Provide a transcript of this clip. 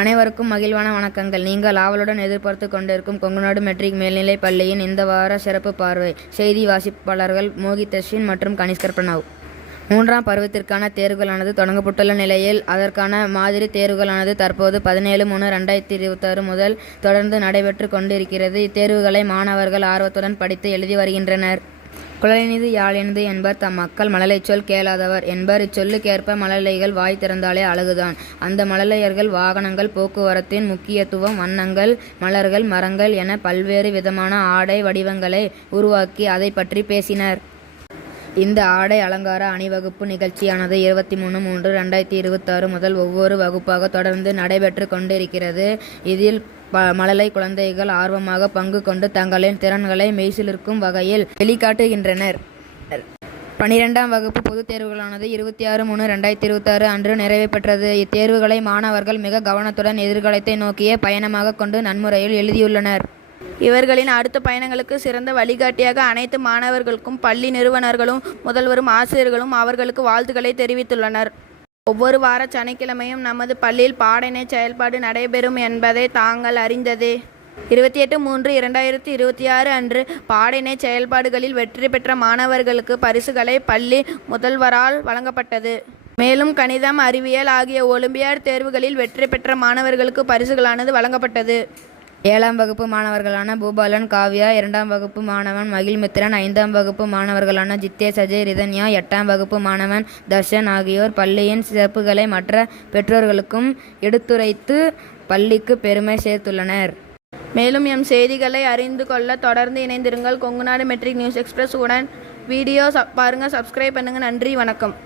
அனைவருக்கும் மகிழ்வான வணக்கங்கள். நீங்கள் ஆவலுடன் எதிர்பார்த்து கொண்டிருக்கும் கொங்குநாடு மெட்ரிக் மேல்நிலைப் பள்ளியின் இந்த வார சிறப்பு பார்வை. செய்தி வாசிப்பாளர்கள் மோகித் அஸ்வின் மற்றும் கனிஷ்கர் பிரணவ். 3ஆம் பருவத்திற்கான தேர்வுகளானது தொடங்கப்பட்டுள்ள நிலையில் அதற்கான மாதிரி தேர்வுகளானது தற்போது 17/3/2026 முதல் தொடர்ந்து நடைபெற்று கொண்டிருக்கிறது. இத்தேர்வுகளை மாணவர்கள் ஆர்வத்துடன் படித்து எழுதி வருகின்றனர். குழலினிது யாழினிது என்பர் தம் மக்கள் மழலைச்சொல் கேளாதவர் என்பர். இச்சொல்லுக்கேற்ப மழலைகள் வாய் திறந்தாலே அழகுதான். அந்த மழலையர்கள் வாகனங்கள், போக்குவரத்தின் முக்கியத்துவம், வண்ணங்கள், மலர்கள், மரங்கள் என பல்வேறு விதமான ஆடை வடிவங்களை உருவாக்கி அதை பற்றி பேசினர். இந்த ஆடை அலங்கார அணிவகுப்பு நிகழ்ச்சியானது 23/3/2026 முதல் ஒவ்வொரு வகுப்பாக தொடர்ந்து நடைபெற்று கொண்டிருக்கிறது. இதில் மழலை குழந்தைகள் ஆர்வமாக பங்கு கொண்டு தங்களின் திறன்களை மெய்சிலிருக்கும் வகையில் வெளிக்காட்டுகின்றனர். 12ஆம் வகுப்பு பொதுத் தேர்வுகளானது 26/3/2026 அன்று நிறைவு பெற்றது. இத்தேர்வுகளை மாணவர்கள் மிக கவனத்துடன் எதிர்காலத்தை நோக்கிய பயணமாக கொண்டு நன்முறையில் எழுதியுள்ளனர். இவர்களின் அடுத்த பயணங்களுக்கு சிறந்த வழிகாட்டியாக அனைத்து மாணவர்களுக்கும் பள்ளி நிறுவனர்களும் முதல்வரும் ஆசிரியர்களும் அவர்களுக்கு வாழ்த்துக்களை தெரிவித்துள்ளனர். ஒவ்வொரு வார சனிக்கிழமையும் நமது பள்ளியில் பாடநெறி செயல்பாடு நடைபெறும் என்பதை தாங்கள் அறிந்ததே. 28/3/2026 அன்று பாடநெறி செயல்பாடுகளில் வெற்றி பெற்ற மாணவர்களுக்கு பரிசுகளை பள்ளி முதல்வரால் வழங்கப்பட்டது. மேலும் கணிதம், அறிவியல் ஆகிய ஒலிம்பியாட் தேர்வுகளில் வெற்றி பெற்ற மாணவர்களுக்கு பரிசுகளானது வழங்கப்பட்டது. 7ஆம் வகுப்பு மாணவர்களான பூபாலன், காவ்யா, 2ஆம் வகுப்பு மாணவன் மகிழ்மித்திரன், 5ஆம் வகுப்பு மாணவர்களான ஜித்தேஷ், அஜய், ரிதன்யா, 8ஆம் வகுப்பு மாணவன் தர்ஷன் ஆகியோர் பள்ளியின் சிறப்புகளை மற்ற பெற்றோர்களுக்கும் எடுத்துரைத்து பள்ளிக்கு பெருமை சேர்த்துள்ளனர். மேலும் எம் செய்திகளை அறிந்து கொள்ள தொடர்ந்து இணைந்திருங்கள். கொங்குநாடு மெட்ரிக் நியூஸ் எக்ஸ்பிரஸ் உடன் வீடியோ பாருங்கள், சப்ஸ்கிரைப் பண்ணுங்கள். நன்றி, வணக்கம்.